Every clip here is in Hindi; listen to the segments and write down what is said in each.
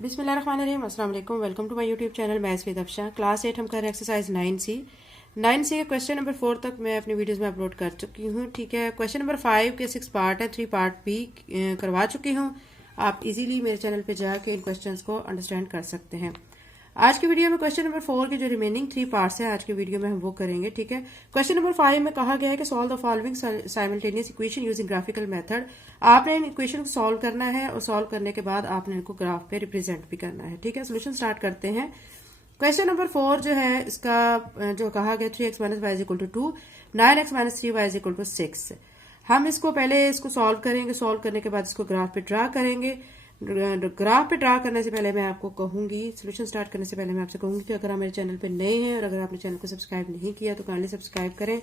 बिस्मिल्लाहिर्रहमानिर्रहीम, अस्सलाम वालेकुम। Welcome to my YouTube channel maths with Afsha. Class 8 हम कर रहे हैं एक्सरसाइज 9C के क्वेश्चन नंबर 4 तक मैं अपनी वीडियोस में अपलोड कर चुकी हूँ। ठीक है, क्वेश्चन नंबर 5 के 6 पार्ट है, 3 पार्ट भी करवा चुकी हूँ। आप इजीली मेरे चैनल पे जाके इन क्वेश्चंस को अंडरस्टैंड कर सकते हैं। आज की वीडियो में क्वेश्चन नंबर 4 के जो रिमेनिंग 3 पार्ट्स हैं आज की वीडियो में हम वो करेंगे। ठीक है, क्वेश्चन नंबर 5 में कहा गया है कि solve the following simultaneous equation using graphical method. आपने इन इक्वेशन को सॉल्व करना है और सॉल्व करने के बाद आपने इनको ग्राफ पे रिप्रेजेंट भी करना है। ठीक है, सोल्यूशन स्टार्ट करते हैं। क्वेश्चन नंबर 4 जो है इसका जो कहा गया 3x minus Y is equal to 2, 9x minus 3y is equal to 6। हम इसको पहले इसको सॉल्व करेंगे, सॉल्व करने के बाद इसको ग्राफ पे ड्रा करेंगे। ग्राफ पे ड्रा करने से पहले मैं आपको कहूंगी, सोल्यूशन स्टार्ट करने से पहले मैं आपसे कहूंगी कि अगर आप मेरे चैनल पे नए हैं और अगर आपने चैनल को सब्सक्राइब नहीं किया तो काइंडली सब्सक्राइब करें,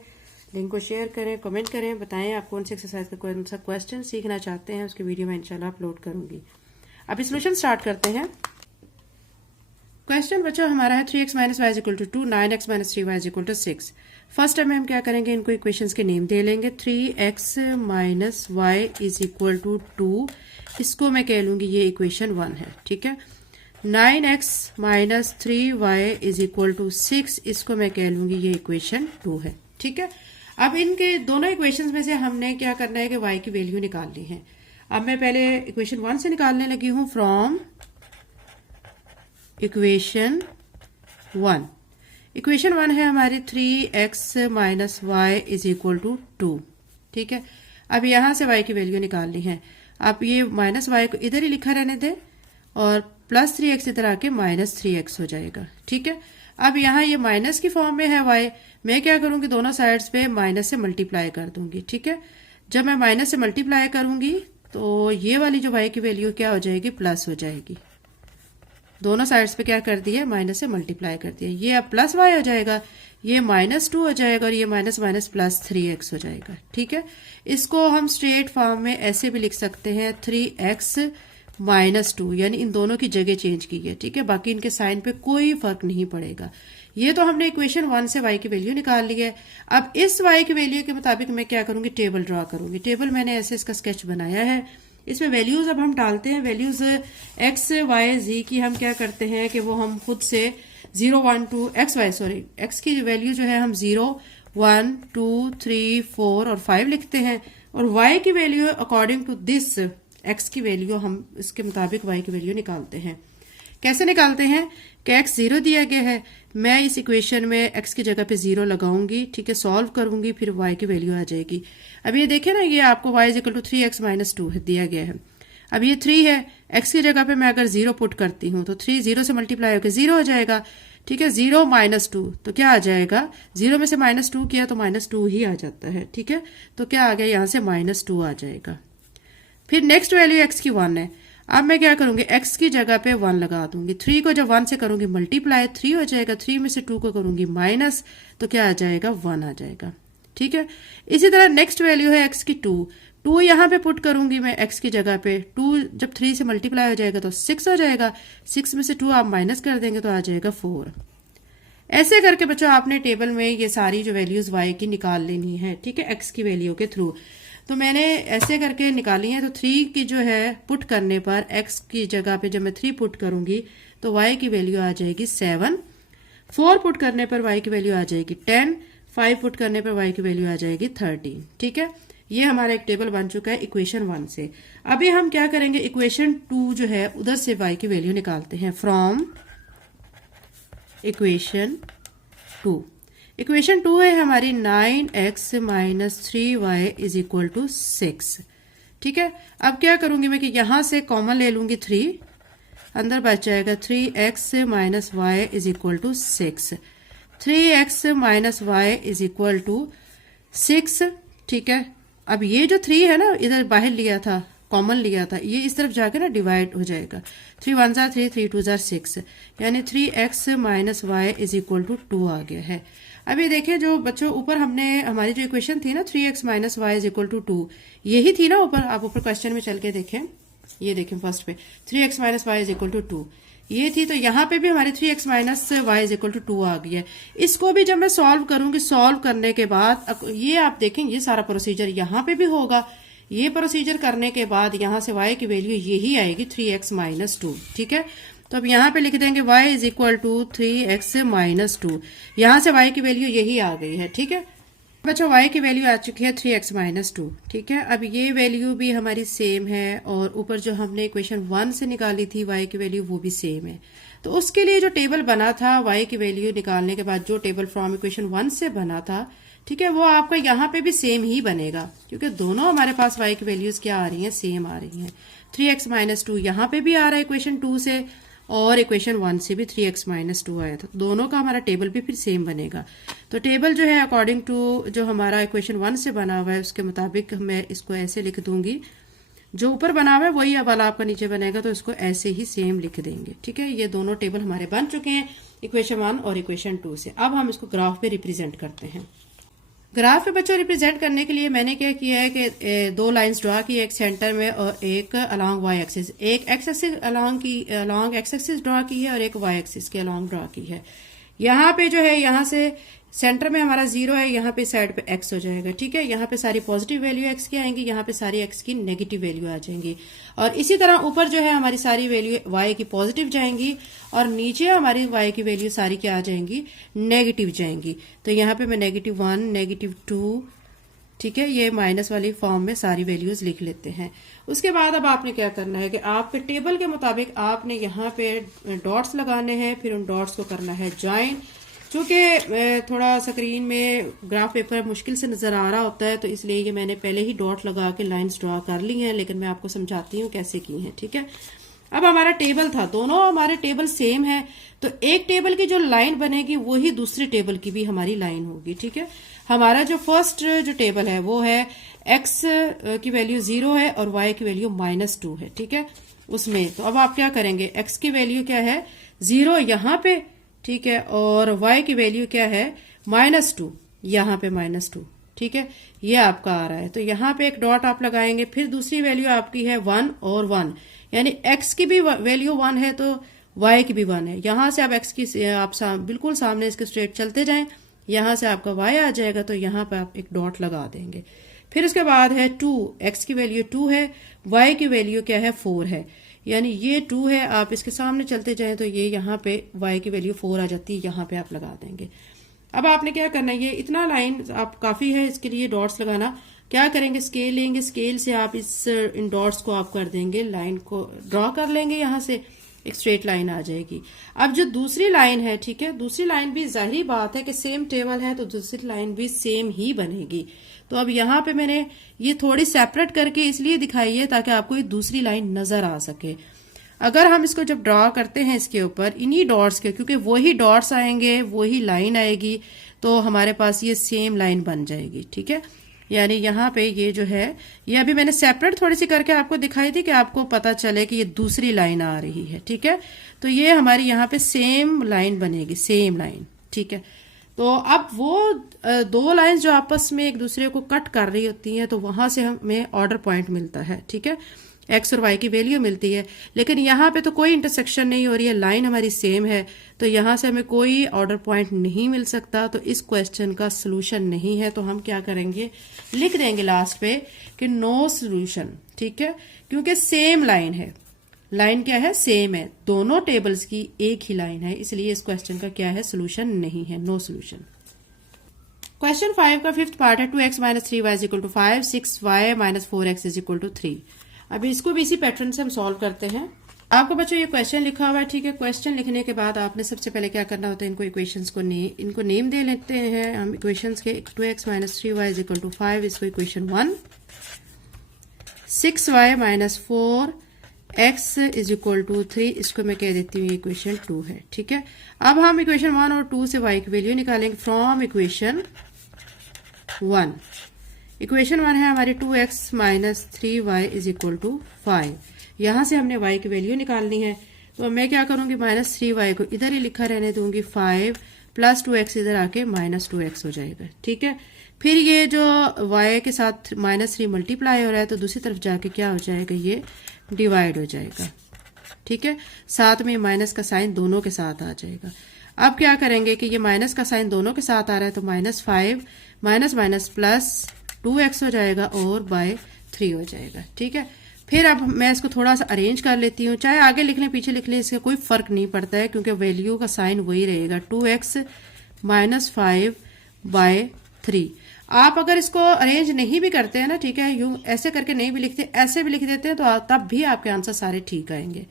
लिंक को शेयर करें, कमेंट करें, बताएं आप कौन सी एक्सरसाइज का कौन सा क्वेश्चन सीखना चाहते हैं। उसकी वीडियो मैं इंशाल्लाह अपलोड करूंगी। अभी सोल्यूशन स्टार्ट करते हैं। क्वेश्चन बच्चों हमारा है 3x minus Y is equal to 2, 9x minus 3y is equal to 6। First time हम क्या करेंगे, इनको इक्वेशंस के नेम दे लेंगे। 3x minus Y is equal to 2, इसको मैं कह लूंगी ये इक्वेशन 1 है। ठीक है, 9x minus 3y is equal to 6, इसको मैं कह लूंगी ये इक्वेशन 2 है। ठीक है, अब इनके दोनों इक्वेशंस में से हमने क्या करना है कि y की वैल्यू निकालनी है। अब मैं पहले इक्वेशन 1 से निकालने लगी हूं, फ्रॉम इक्वेशन 1। इक्वेशन 1 है हमारी 3x minus Y is equal to 2। ठीक है, अब यहां से y की वैल्यू निकालनी है। आप ये माइनस वाई को इधर ही लिखा रहने दें और प्लस 3x इधर आके माइनस 3x हो जाएगा। ठीक है, अब यहाँ ये माइनस की फॉर्म में है y, मैं क्या करूंगी दोनों साइड्स पे माइनस से मल्टीप्लाई कर दूंगी। ठीक है, जब मैं माइनस से मल्टीप्लाई करूंगी तो ये वाली जो y की वैल्यू क्या हो जाएगी, प्लस हो जाएगी। दोनों साइड्स पे क्या कर दिया, माइनस से मल्टीप्लाई कर दिया। ये अब प्लस y हो जाएगा, ये माइनस 2 हो जाएगा और ये माइनस माइनस प्लस 3x हो जाएगा। ठीक है, इसको हम स्ट्रेट फॉर्म में ऐसे भी लिख सकते हैं 3x माइनस 2, यानी इन दोनों की जगह चेंज की है। ठीक है, बाकी इनके साइन पे कोई फर्क नहीं पड़ेगा। ये तो हमने इक्वेशन 1 से y की वैल्यू निकाल ली है। अब इस y की वैल्यू के मुताबिक मैं क्या करूंगी, टेबल ड्रॉ करूंगी। टेबल मैंने ऐसे इसका स्केच बनाया है। इसमें वैल्यूज अब हम डालते हैं। वैल्यूज x y z की हम क्या करते हैं कि वो हम खुद से 0 1 2 x की वैल्यू जो है हम 0 1 2 3 4 और 5 लिखते हैं और y की value according to this x की वैल्यू हम इसके मुताबिक y की वैल्यू निकालते हैं। कैसे निकालते हैं कि x 0 दिया गया है, मैं इस इक्वेशन में x की जगह पे 0 लगाऊंगी। ठीक है, सॉल्व करूंगी, फिर y की वैल्यू आ जाएगी। अब ये देखें ना, ये आपको y is equal to 3x minus 2 दिया गया है। अब ये 3 है, x की जगह पे मैं अगर 0 पुट करती हूँ तो 3 0 से मल्टीप्लाई होकर 0 हो जाएगा। ठीक है, 0 माइनस 2 तो क्या आ जाएगा, 0 में से माइनस 2 किया तो माइनस 2 ही आ जाता है। ठीक है, तो क्या आ गया, यहाँ से माइनस 2 आ जाएगा। फिर नेक्स्ट वैल्यू x की 1 है। अब मैं क्या करूंगी, x की जगह पे 1 लगा दूंगी। 3 को जब 1 से करूंगी मल्टीप्लाई, 3 हो जाएगा। 3 में से 2 को करूंगी माइनस, तो क्या आ जाएगा, 1 आ जाएगा। ठीक है, इसी तरह नेक्स्ट वैल्यू है x की 2 यहाँ पे पुट करूंगी मैं x की जगह पे। 2 जब 3 से मल्टीप्लाई हो जाएगा तो 6 हो जाएगा। 6 में से 2 आप माइनस कर देंगे तो आ जाएगा 4। ऐसे करके बच्चों आपने टेबल में ये सारी जो वैल्यूज y की निकाल लेनी है। ठीक है, x की वैल्यू के थ्रू। तो मैंने ऐसे करके निकाली है। तो 3 की जो है पुट करने पर x की जगह पे जब मैं 3 पुट करूंगी तो y की वैल्यू आ जाएगी 7। 4 पुट करने पर y की वैल्यू आ जाएगी 10। 5 पुट करने पर y की वैल्यू आ जाएगी 13। ठीक है, ये हमारा एक टेबल बन चुका है इक्वेशन 1 से। अभी हम क्या करेंगे, इक्वेशन 2 जो है उधर से y की वैल्यू निकालते हैं, फ्रॉम इक्वेशन 2। इक्वेशन 2 है हमारी 9x minus 3y is equal to 6। ठीक है, अब क्या करूंगी मैं कि यहां से कॉमन ले लूंगी 3, अंदर बच जाएगा 3x minus y is equal to 6। 3x minus y is equal to 6। ठीक है, अब ये जो 3 है ना, इधर बाहर लिया था, कॉमन लिया था, ये इस तरफ जाके ना डिवाइड हो जाएगा। 3 1 जार 3, 3 2 जार 6, यानी 3x minus Y is equal to 2 आ गया है। अब ये देखिए जो बच्चों ऊपर हमने हमारी जो इक्वेशन थी ना 3x minus Y is equal to 2, यही थी ना ऊपर। आप ऊपर क्वेश्चन में चल के देखें, ये देखें फर्स्ट पे 3x minus Y is equal to 2 ये थी। तो यहाँ पे भी हमारी 3x minus Y is equal to 2 आ गई है। इसको भी जब मैं सॉल्व करूंगी, सॉल्व करने के बाद ये आप देखें ये सारा प्रोसीजर यहाँ पे भी होगा, ये प्रोसीजर करने के बाद यहाँ से y की वैल्यू यही आएगी 3x माइनस 2। ठीक है, तो अब यहाँ पे लिख देंगे y is equal to 3x minus 2। यहाँ से y की वैल्यू यही आ गई है। ठीक है बच्चों, y की वैल्यू आ चुकी है 3x माइनस 2। ठीक है, अब ये वैल्यू भी हमारी सेम है और ऊपर जो हमने इक्वेशन 1 से निकाली थी y की वैल्यू वो भी सेम है। तो उसके लिए जो टेबल बना था y की वैल्यू निकालने के बाद, जो टेबल फ्रॉम इक्वेशन 1 से बना था, ठीक है, वो आपका यहाँ पे भी सेम ही बनेगा क्योंकि दोनों हमारे पास y की वैल्यूज क्या आ रही हैं, सेम आ रही हैं। 3x माइनस 2 यहाँ पे भी आ रहा है इक्वेशन 2 से और इक्वेशन 1 से भी 3x माइनस 2 आया था। दोनों का हमारा टेबल भी फिर सेम बनेगा। तो टेबल जो है अकॉर्डिंग टू जो हमारा इक्वेशन 1 से बना हुआ है उसके मुताबिक मैं इसको ऐसे लिख दूंगी, जो ऊपर बना हुआ है वही वाला आपका नीचे बनेगा, तो इसको ऐसे ही सेम लिख देंगे। ठीक है, ये दोनों टेबल हमारे बन चुके हैं इक्वेशन 1 और इक्वेशन 2 से। अब हम इसको ग्राफ पे रिप्रेजेंट करते हैं। ग्राफ पे बच्चों रिप्रेजेंट करने के लिए मैंने क्या किया है कि दो लाइंस ड्रॉ की, एक सेंटर में और एक अलोंग वाई एक्सिस। एक x axis along x axis draw की है और एक वाई एक्सिस के अलोंग ड्रॉ की है। यहाँ पे जो है, यहाँ से सेंटर में हमारा 0 है, यहाँ पे साइड पे x हो जाएगा। ठीक है, यहाँ पे सारी पॉजिटिव वैल्यू x की आएंगी, यहाँ पे सारी x की नेगेटिव वैल्यू आ जाएंगी। और इसी तरह ऊपर जो है हमारी सारी वैल्यू y की पॉजिटिव जाएंगी और नीचे हमारी y की वैल्यू सारी क्या आ जाएंगी, नेगेटिव जाएंगी। तो यहाँ पे मैं -1, -2, ठीक है, ये माइनस वाली फॉर्म में सारी वैल्यूज लिख लेते हैं। उसके बाद अब आपने क्या करना है कि आपके टेबल के मुताबिक आपने यहाँ पे डॉट्स लगाने हैं, फिर उन डॉट्स को करना है ज्वाइन। चूंकि थोड़ा स्क्रीन में ग्राफ पेपर मुश्किल से नजर आ रहा होता है, तो इसलिए ये मैंने पहले ही डॉट लगा के लाइंस ड्रॉ कर ली हैं, लेकिन मैं आपको समझाती हूँ कैसे की हैं। ठीक है, अब हमारा टेबल था, दोनों हमारे टेबल सेम है, तो एक टेबल की जो लाइन बनेगी वही दूसरे टेबल की भी हमारी लाइन होगी। ठीक है, हमारा जो फर्स्ट जो टेबल है वो है x की वैल्यू 0 है और y की वैल्यू -2 है। ठीक है, उसमें तो अब आप क्या करेंगे, x की वैल्यू क्या है 0 यहाँ पे, ठीक है, और y की वैल्यू क्या है -2, यहाँ पे -2। ठीक है, ये आपका आ रहा है, तो यहाँ पे एक डॉट आप लगाएंगे। फिर दूसरी वैल्यू आपकी है 1 और 1, यानी x की भी वैल्यू 1 है तो y की भी 1 है। यहाँ से आप x की आप बिल्कुल सामने इसके स्ट्रेट चलते जाएं, यहाँ से आपका y आ जाएगा, तो यहाँ पे आप एक डॉट लगा देंगे। फिर उसके बाद है 2, x की वैल्यू 2 है, y की वैल्यू क्या है 4 है, यानी ये 2 है, आप इसके सामने चलते जाएं तो ये यहाँ पे y की वैल्यू 4 आ जाती है, यहाँ पे आप लगा देंगे। अब आपने क्या करना है, ये इतना लाइन आप काफी है इसके लिए डॉट्स लगाना। क्या करेंगे, स्केल लेंगे, स्केल से आप इन डॉट्स को आप कर देंगे, लाइन को ड्रॉ कर लेंगे, यहाँ से एक स्ट्रेट लाइन आ जाएगी। अब जो दूसरी लाइन है, ठीक है, दूसरी लाइन भी जाहिर बात है कि सेम टेबल है तो दूसरी लाइन भी सेम ही बनेगी। तो अब यहाँ पे मैंने ये थोड़ी सेपरेट करके इसलिए दिखाई है ताकि आपको ये दूसरी लाइन नजर आ सके। अगर हम इसको जब ड्रॉ करते हैं इसके ऊपर इन्हीं डॉट्स के, क्योंकि वही डॉट्स आएंगे वही लाइन आएगी, तो हमारे पास ये सेम लाइन बन जाएगी। ठीक है, यानी यहाँ पे ये जो है, ये अभी मैंने सेपरेट थोड़ी सी करके आपको दिखाई थी कि आपको पता चले कि ये दूसरी लाइन आ रही है। ठीक है, तो ये हमारी यहाँ पे सेम लाइन बनेगी, सेम लाइन। ठीक है, तो अब वो दो लाइंस जो आपस में एक दूसरे को कट कर रही होती हैं, तो वहां से हमें ऑर्डर पॉइंट मिलता है। ठीक है, एक्स और वाई की वैल्यू मिलती है, लेकिन यहाँ पे तो कोई इंटरसेक्शन नहीं हो रही है, लाइन हमारी सेम है, तो यहाँ से हमें कोई ऑर्डर पॉइंट नहीं मिल सकता, तो इस क्वेश्चन का सोल्यूशन नहीं है। तो हम क्या करेंगे, लिख देंगे लास्ट पे कि नो सोल्यूशन। ठीक है, क्योंकि सेम लाइन है, लाइन क्या है, सेम है, दोनों टेबल्स की एक ही लाइन है, इसलिए इस क्वेश्चन का क्या है, सोल्यूशन नहीं है, नो सोल्यूशन। क्वेश्चन 5 का 5th पार्ट है 2x - 3y = 5, 6y - 4x = 3। अभी इसको भी इसी पैटर्न से हम सॉल्व करते हैं। आपको बच्चों ये क्वेश्चन लिखा हुआ है। ठीक है, क्वेश्चन लिखने के बाद आपने सबसे पहले क्या करना होता है, इनको इक्वेशंस को इनको नेम दे लेते हैं हम इक्वेशंस के। 2x - 3y = 5, इसको इक्वेशन 1, 6y - 4x = 3, इसको मैं कह देती हूँ इक्वेशन 2 है। ठीक है, अब हम इक्वेशन 1 और 2 से y की वैल्यू निकालेंगे फ्रॉम इक्वेशन 1। इक्वेशन 1 है हमारी 2x - 3y = 5। यहां से हमने y की वैल्यू निकालनी है, तो मैं क्या करूंगी, -3y को इधर ही लिखा रहने दूंगी, 5 + 2x इधर आके -2x हो जाएगा। ठीक है, फिर ये जो y के साथ -3 मल्टीप्लाई हो रहा है, तो दूसरी तरफ जाके क्या हो जाएगा, ये डिवाइड हो जाएगा। ठीक है, साथ में माइनस का साइन दोनों के साथ आ जाएगा। अब क्या करेंगे कि ये माइनस का साइन दोनों के साथ आ रहा है, तो -5 - -+ 2x हो जाएगा और बाय 3 हो जाएगा। ठीक है, फिर अब मैं इसको थोड़ा सा अरेंज कर लेती हूँ, चाहे आगे लिख लें पीछे लिख लें, इसका कोई फर्क नहीं पड़ता है क्योंकि वैल्यू का साइन वही रहेगा, 2x माइनस 5/3। आप अगर इसको अरेंज नहीं भी करते हैं ना, ठीक है, यूं ऐसे करके नहीं भी लिखते, ऐसे भी लिख देते हैं, तो तब भी आपके आंसर सारे ठीक आएंगे।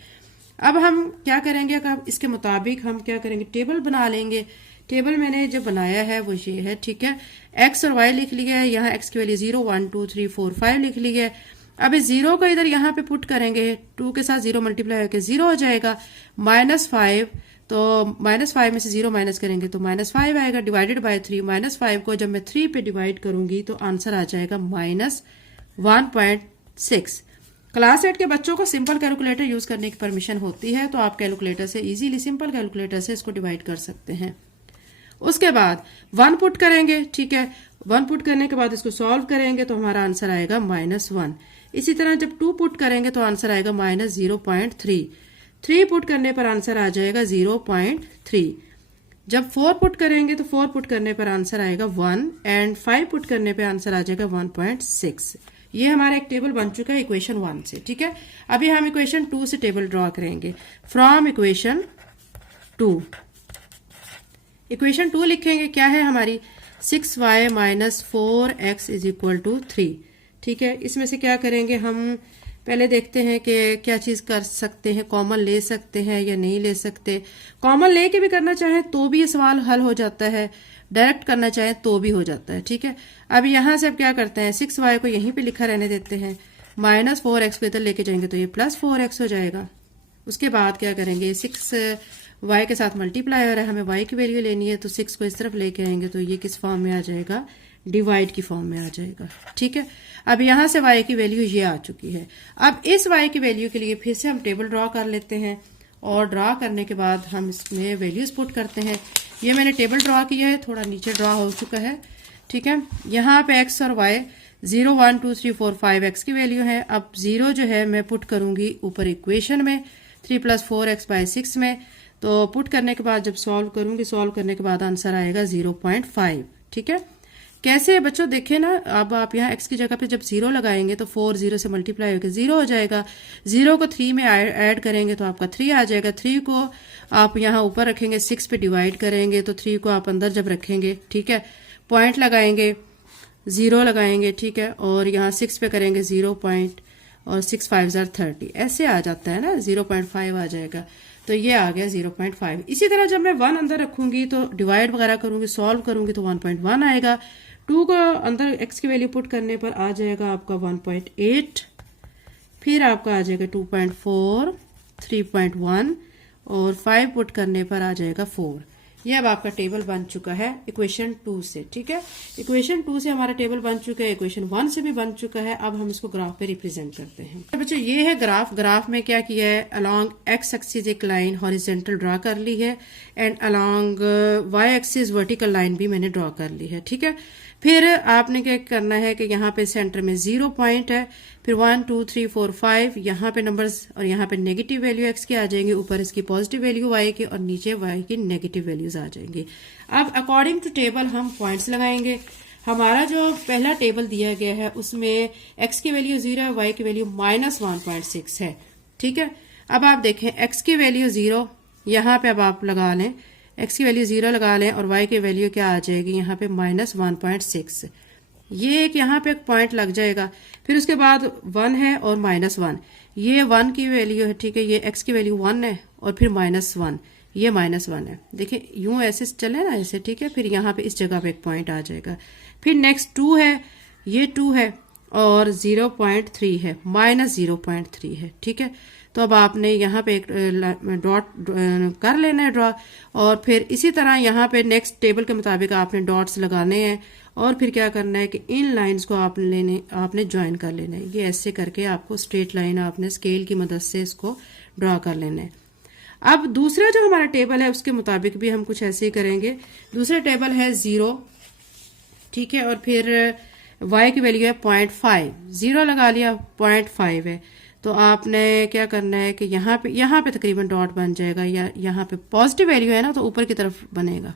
अब हम क्या करेंगे, अब इसके मुताबिक हम क्या करेंगे, टेबल बना लेंगे। टेबल मैंने जो बनाया है वो ये है। ठीक है, x और y लिख लिया है, यहाँ x की वैल्यू 0 1 2 3 4 5 लिख ली है। अब इस 0 को इधर यहाँ पे पुट करेंगे, 2 के साथ 0 मल्टीप्लाई होकर 0 हो जाएगा। -5, तो -5 में से 0 माइनस करेंगे तो -5 आएगा, डिवाइडेड बाय 3। -5 को जब मैं 3 पे डिवाइड करूंगी तो आंसर आ जाएगा -1.6। क्लास 8 के बच्चों को सिंपल कैलकुलेटर यूज करने की परमिशन होती है, तो आप कैलकुलेटर से इजीली, सिंपल कैलकुलेटर से इसको डिवाइड कर सकते हैं। उसके बाद 1 पुट करेंगे। ठीक है, 1 पुट करने के बाद इसको सॉल्व करेंगे तो हमारा आंसर आएगा -1। इसी तरह जब 2 पुट करेंगे तो आंसर आएगा -0.3। 3 पुट करने पर आंसर आ जाएगा 0.3। जब 4 पुट करेंगे तो 4 पुट करने पर आंसर आएगा 1 एंड 5 पुट करने पर आंसर आ जाएगा 1.6। ये हमारा एक टेबल बन चुका है इक्वेशन 1 से। ठीक है, अभी हम इक्वेशन 2 से टेबल ड्रॉ करेंगे। फ्रॉम इक्वेशन 2, इक्वेशन 2 लिखेंगे, क्या है हमारी, 6y minus 4x is equal to 3। ठीक है, इसमें से क्या करेंगे, हम पहले देखते हैं कि क्या चीज कर सकते हैं, कॉमन ले सकते हैं या नहीं ले सकते। कॉमन लेके भी करना चाहें तो भी ये सवाल हल हो जाता है, डायरेक्ट करना चाहें तो भी हो जाता है। ठीक है, अब यहां से अब क्या करते हैं, 6y को यहीं पे लिखा रहने देते हैं, -4x को इधर लेके जाएंगे तो ये +4x हो जाएगा। उसके बाद क्या करेंगे, 6y के साथ मल्टीप्लाई हो रहा है, हमें y की वैल्यू लेनी है, तो 6 को इस तरफ लेके आएंगे तो ये किस फॉर्म में आ जाएगा, डिवाइड की फॉर्म में आ जाएगा। ठीक है, अब यहां से y की वैल्यू ये आ चुकी है। अब इस y की वैल्यू के लिए फिर से हम टेबल ड्रॉ कर लेते हैं, और ड्रॉ करने के बाद हम इसमें वैल्यूज पुट करते हैं। ये मैंने टेबल ड्रॉ किया है, थोड़ा नीचे ड्रॉ हो चुका है। ठीक है, यहाँ पे x और y 0 1 2 3 4 5 x की वैल्यू है। अब 0 जो है मैं पुट करूंगी ऊपर इक्वेशन में, 3 + 4x/6 में, तो पुट करने के बाद जब सॉल्व करूंगी, सॉल्व करने के बाद आंसर आएगा 0.5। ठीक है, कैसे बच्चों देखें ना, अब आप यहाँ x की जगह पे जब 0 लगाएंगे तो 4 0 से मल्टीप्लाई होकर 0 हो जाएगा। 0 को 3 में ऐड करेंगे तो आपका 3 आ जाएगा। 3 को आप यहाँ ऊपर रखेंगे, 6 पे डिवाइड करेंगे तो 3 को आप अंदर जब रखेंगे, ठीक है, पॉइंट लगाएंगे, 0 लगाएंगे। ठीक है, और यहाँ 6 पे करेंगे 0 पॉइंट, और 6 5 30, ऐसे आ जाता है ना, 0.5 आ जाएगा। तो ये आ गया 0.5। इसी तरह जब मैं 1 अंदर रखूंगी तो डिवाइड वगैरह करूंगी, सॉल्व करूंगी तो 1.1 आएगा। 2 को अंदर x की वैल्यू पुट करने पर आ जाएगा आपका 1.8, फिर आपका आ जाएगा 2.4, 3.1, और 5 पुट करने पर आ जाएगा 4। ये अब आपका टेबल बन चुका है इक्वेशन 2 से। ठीक है, इक्वेशन 2 से हमारा टेबल बन चुका है, इक्वेशन 1 से भी बन चुका है। अब हम इसको ग्राफ पे रिप्रेजेंट करते हैं। तो बच्चों ये है ग्राफ। ग्राफ में क्या किया है, अलोंग x एक्सिस एक लाइन हॉरिजॉन्टल ड्रॉ कर ली है, and along y axis vertical line भी मैंने ड्रॉ कर ली है। ठीक है, फिर आपने क्या करना है कि यहाँ पे सेंटर में 0 पॉइंट है, फिर 1 2 3 4 5 यहाँ पे नंबर्स, और यहाँ पे नेगेटिव वैल्यू x की आ जाएंगी, ऊपर इसकी पॉजिटिव वैल्यू y की, और नीचे y की नेगेटिव वैल्यूज आ जाएंगी। अब अकॉर्डिंग टू टेबल हम पॉइंट्स लगाएंगे। हमारा जो पहला टेबल दिया गया है उसमें x की वैल्यू 0 है, y की वैल्यू -1.6 है। ठीक है, अब आप देखें x की वैल्यू 0, यहाँ पे अब आप लगा लें, x की वैल्यू 0 लगा लें, और y की वैल्यू क्या आ जाएगी यहाँ पे -1.6। ये एक यहाँ पे एक पॉइंट लग जाएगा। फिर उसके बाद 1 है और -1, ये 1 की वैल्यू है। ठीक है, ये x की वैल्यू 1 है, और फिर -1, ये -1 है। देखिए यूं ऐसे चले ना ऐसे। ठीक है, फिर यहाँ पे इस जगह पे एक पॉइंट आ जाएगा। फिर नेक्स्ट 2 है, ये 2 है, और 0.3 है, -0.3 है। ठीक है, तो अब आपने यहाँ पे एक डॉट कर लेना है ड्रॉ, और फिर इसी तरह यहाँ पे नेक्स्ट टेबल के मुताबिक आपने डॉट्स लगाने हैं, और फिर क्या करना है कि इन लाइंस को आपने ज्वाइन कर लेना है। ये ऐसे करके आपको स्ट्रेट लाइन आपने स्केल की मदद से इसको ड्रॉ कर लेना है। अब दूसरा जो हमारा टेबल है उसके मुताबिक भी हम कुछ ऐसे ही करेंगे। दूसरा टेबल है 0, ठीक है, और फिर y की वैल्यू है 0.5, 0 लगा लिया, 0.5 है, तो आपने क्या करना है कि यहाँ पे तकरीबन डॉट बन जाएगा, या यहाँ पे पॉजिटिव वैल्यू है ना तो ऊपर की तरफ बनेगा।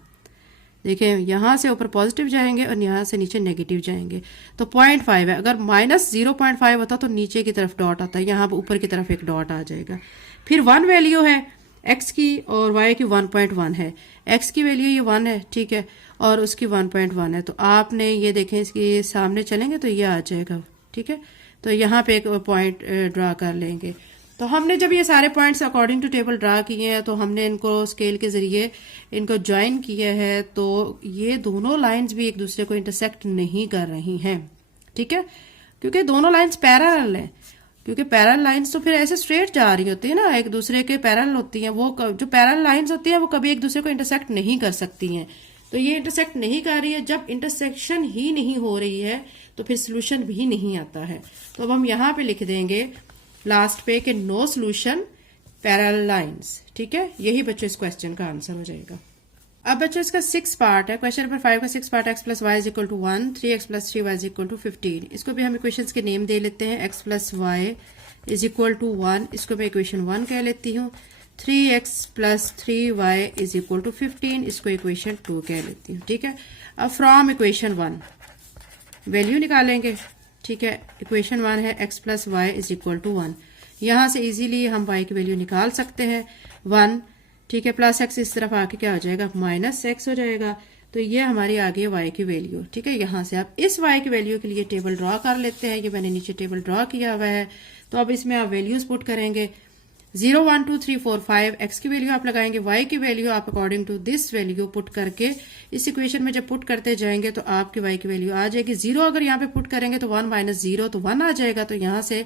देखें यहाँ से ऊपर पॉजिटिव जाएंगे और यहाँ से नीचे नेगेटिव जाएंगे, तो 0.5 है। अगर -0.5 होता तो नीचे की तरफ डॉट आता है, यहाँ ऊपर की तरफ एक डॉट आ जाएगा। फिर 1 वैल्यू है x की और y की 1.1 है। x की वैल्यू ये 1 है, ठीक है, और उसकी 1.1 है। तो आपने ये देखें इसके सामने चलेंगे तो ये आ जाएगा, ठीक है। तो यहाँ पे एक पॉइंट ड्रा कर लेंगे। तो हमने जब ये सारे points according to table draw किए हैं तो हमने इनको स्केल के जरिए इनको ज्वाइन किया है, तो ये दोनों लाइंस भी एक दूसरे को इंटरसेक्ट नहीं कर रही हैं, ठीक है, क्योंकि दोनों लाइंस पैरेलल हैं। क्योंकि पैरेलल लाइंस तो फिर ऐसे स्ट्रेट जा रही होती है ना, एक दूसरे के पैरेलल होती हैं। वो जो पैरेलल लाइंस होती हैं वो कभी एक दूसरे को इंटरसेक्ट नहीं कर सकती हैं। तो ये इंटरसेक्ट नहीं कर रही है। जब इंटरसेक्शन ही नहीं हो रही है तो फिर सोल्यूशन भी नहीं आता है। तो अब हम यहाँ पे लिख देंगे लास्ट पे कि नो सोल्यूशन पैरेलल लाइंस, ठीक है। यही बच्चों इस क्वेश्चन का आंसर हो जाएगा। अब बच्चों इसका 6 पार्ट है। क्वेश्चन नंबर 5 का 6 part, x plus y is equal to 1, 3x plus 3y is equal to 15। इसको भी हम इक्वेशंस के नेम दे लेते हैं। x plus y is equal to 1, इसको मैं इक्वेशन 1 कह लेती हूँ। 3x plus 3y is equal to 15, इसको इक्वेशन 2 कह लेती हूँ, ठीक है। अब फ्रॉम इक्वेशन 1 वैल्यू निकालेंगे, ठीक है। इक्वेशन 1 है x plus y is equal to 1। यहाँ से इजीली हम y की वैल्यू निकाल सकते हैं 1, ठीक है। प्लस x इस तरफ आके क्या हो जाएगा, -x हो जाएगा। तो ये हमारी आ गई y की वैल्यू, ठीक है। यहाँ से आप इस y की वैल्यू के लिए टेबल ड्रॉ कर लेते हैं। ये मैंने नीचे टेबल ड्रॉ किया हुआ है। तो अब इसमें आप वैल्यूज पुट करेंगे 0, 1, 2, 3, 4, 5। x की वैल्यू आप लगाएंगे, y की वैल्यू आप according to this value put करके इस इक्वेशन में जब पुट करते जाएंगे तो आपकी y की वैल्यू आ जाएगी 0। अगर यहाँ पे पुट करेंगे तो 1 माइनस 0 तो 1 आ जाएगा। तो यहाँ से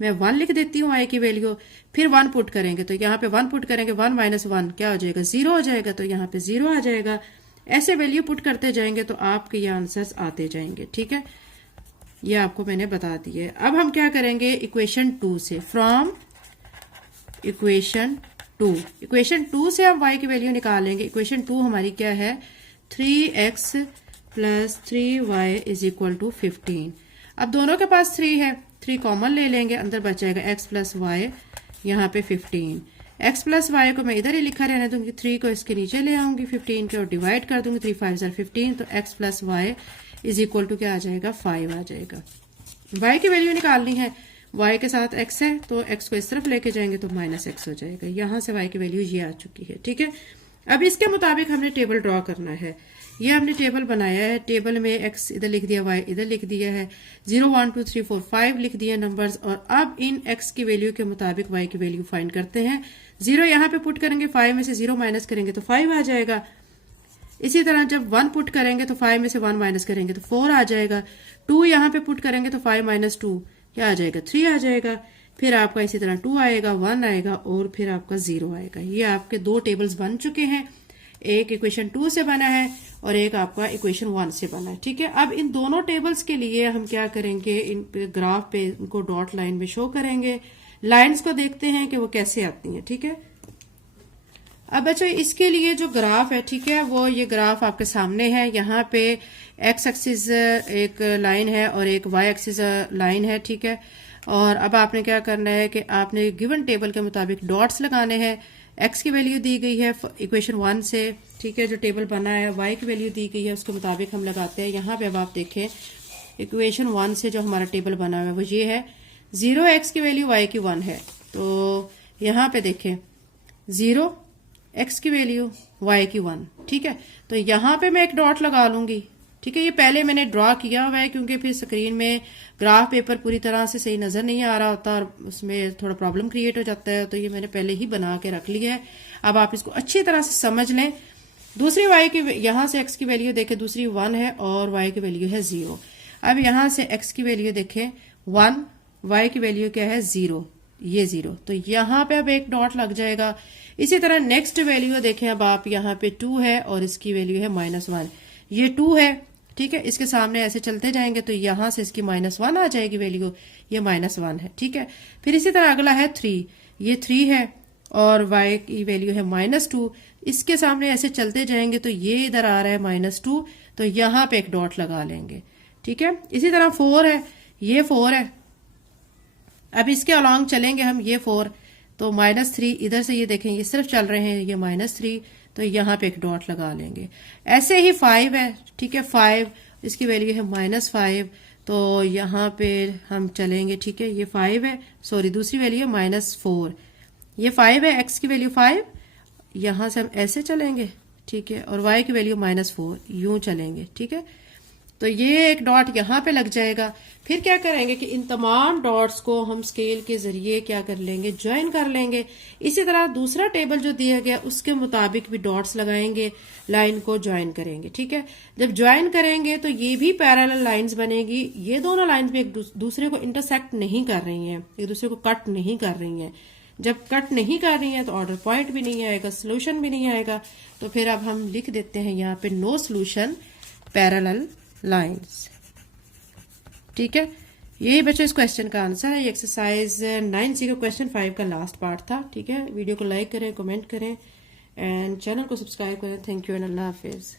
मैं 1 लिख देती हूँ y की वैल्यू। फिर 1 पुट करेंगे तो यहाँ पे 1 पुट करेंगे, 1 माइनस 1 क्या हो जाएगा, 0 हो जाएगा। तो यहाँ पे 0 आ जाएगा। ऐसे वैल्यू पुट करते जाएंगे तो आपके ये आंसर्स आते जाएंगे, ठीक है। ये आपको मैंने बता दिए। अब हम क्या करेंगे, इक्वेशन 2 से, फ्रॉम इक्वेशन 2 से हम y की वैल्यू निकालेंगे। इक्वेशन 2 हमारी क्या है, 3x plus 3y is equal to 15। अब दोनों के पास 3 है, 3 कॉमन ले लेंगे, अंदर बच जाएगा x प्लस वाई, यहाँ पे 15। x प्लस वाई को मैं इधर ही लिखा रहने दूंगी, 3 को इसके नीचे ले आऊंगी 15 के और डिवाइड कर दूंगी, 3 5 15। तो x plus y is equal to क्या आ जाएगा, 5 आ जाएगा। y की वैल्यू निकालनी है, y के साथ x है तो x को इस तरफ लेके जाएंगे तो -x हो जाएगा। यहाँ से y की वैल्यू ये आ चुकी है, ठीक है। अब इसके मुताबिक हमने टेबल ड्रॉ करना है। ये हमने टेबल बनाया है, टेबल में x इधर लिख दिया, y इधर लिख दिया है, 0, 1, 2, 3, 4, 5 लिख दिए नंबर्स। और अब इन x की वैल्यू के मुताबिक y की वैल्यू फाइंड करते हैं। 0 यहाँ पे पुट करेंगे, 5 में से 0 माइनस करेंगे तो 5 आ जाएगा। इसी तरह जब 1 पुट करेंगे तो 5 में से 1 माइनस करेंगे तो 4 आ जाएगा। 2 यहाँ पे पुट करेंगे तो 5 माइनस 2 क्या आ जाएगा, 3 आ जाएगा। फिर आपका इसी तरह 2 आएगा, 1 आएगा और फिर आपका 0 आएगा। ये आपके 2 टेबल्स बन चुके हैं। एक इक्वेशन 2 से बना है और एक आपका इक्वेशन 1 से बना है, ठीक है। अब इन दोनों टेबल्स के लिए हम क्या करेंगे, इन ग्राफ पे इनको डॉट लाइन में शो करेंगे। लाइंस को देखते हैं कि वो कैसे आती हैं, ठीक है। अब बच्चों इसके लिए जो ग्राफ है, ठीक है, वो ये ग्राफ आपके सामने है। यहाँ पे x एक्सिस एक लाइन है और एक y एक्सिस लाइन है, ठीक है। और अब आपने क्या करना है कि आपने गिवन टेबल के मुताबिक डॉट्स लगाने हैं। x की वैल्यू दी गई है इक्वेशन 1 से, ठीक है, जो टेबल बना है। y की वैल्यू दी गई है, उसके मुताबिक हम लगाते हैं। यहाँ पे अब आप देखें इक्वेशन 1 से जो हमारा टेबल बना हुआ है वो ये है। 0x की वैल्यू y की 1 है, तो यहाँ पे देखें 0 x की वैल्यू y की 1, ठीक है। तो यहाँ पे मैं एक डॉट लगा लूंगी, ठीक है। ये पहले मैंने ड्रॉ किया हुआ है क्योंकि फिर स्क्रीन में ग्राफ पेपर पूरी तरह से सही नजर नहीं आ रहा होता और उसमें थोड़ा प्रॉब्लम क्रिएट हो जाता है। तो ये मैंने पहले ही बना के रख लिया है। अब आप इसको अच्छी तरह से समझ लें। दूसरी y की, यहाँ से x की वैल्यू देखें, दूसरी 1 है और y की वैल्यू है 0। अब यहाँ से x की वैल्यू देखें 1, y की वैल्यू क्या है 0, ये 0। तो यहाँ पे अब एक डॉट लग जाएगा। इसी तरह नेक्स्ट वैल्यू देखें, अब आप यहाँ पे 2 है और इसकी वैल्यू है -1, ये 2 है, ठीक है। इसके सामने ऐसे चलते जाएंगे तो यहाँ से इसकी -1 आ जाएगी वैल्यू, ये -1 है, ठीक है। फिर इसी तरह अगला है 3, ये 3 है और y की वैल्यू है -2। इसके सामने ऐसे चलते जाएंगे तो ये इधर आ रहा है -2, तो यहाँ पे एक डॉट लगा लेंगे, ठीक है। इसी तरह 4 है, ये 4 है। अब इसके अलॉन्ग चलेंगे हम, ये 4, तो -3 इधर से ये देखें ये सिर्फ चल रहे हैं, ये -3, तो यहाँ पे एक डॉट लगा लेंगे। ऐसे ही 5 है, ठीक है, 5 इसकी वैल्यू है -5, तो यहाँ पे हम चलेंगे, ठीक है, ये 5 है, सॉरी दूसरी वैल्यू है -4, ये 5 है, x की वैल्यू 5, यहाँ से हम ऐसे चलेंगे, ठीक है, और y की वैल्यू -4, यूं चलेंगे, ठीक है। तो ये एक डॉट यहाँ पे लग जाएगा। फिर क्या करेंगे कि इन तमाम डॉट्स को हम स्केल के जरिए क्या कर लेंगे, ज्वाइन कर लेंगे। इसी तरह दूसरा टेबल जो दिया गया उसके मुताबिक भी डॉट्स लगाएंगे, लाइन को ज्वाइन करेंगे, ठीक है। जब ज्वाइन करेंगे तो ये भी पैरेलल लाइंस बनेगी। ये दोनों लाइंस भी एक दूसरे को इंटरसेक्ट नहीं कर रही हैं, एक दूसरे को कट नहीं कर रही हैं। जब कट नहीं कर रही है तो ऑर्डर पॉइंट भी नहीं आएगा, सोल्यूशन भी नहीं आएगा। तो फिर अब हम लिख देते हैं यहाँ पे नो सोल्यूशन पैरेलल लाइंस, ठीक है। यही बच्चों इस क्वेश्चन का आंसर है। ये एक्सरसाइज 9C का क्वेश्चन 5 का लास्ट पार्ट था, ठीक है। वीडियो को लाइक करें, कमेंट करें एंड चैनल को सब्सक्राइब करें। Thank you and Allah Hafiz.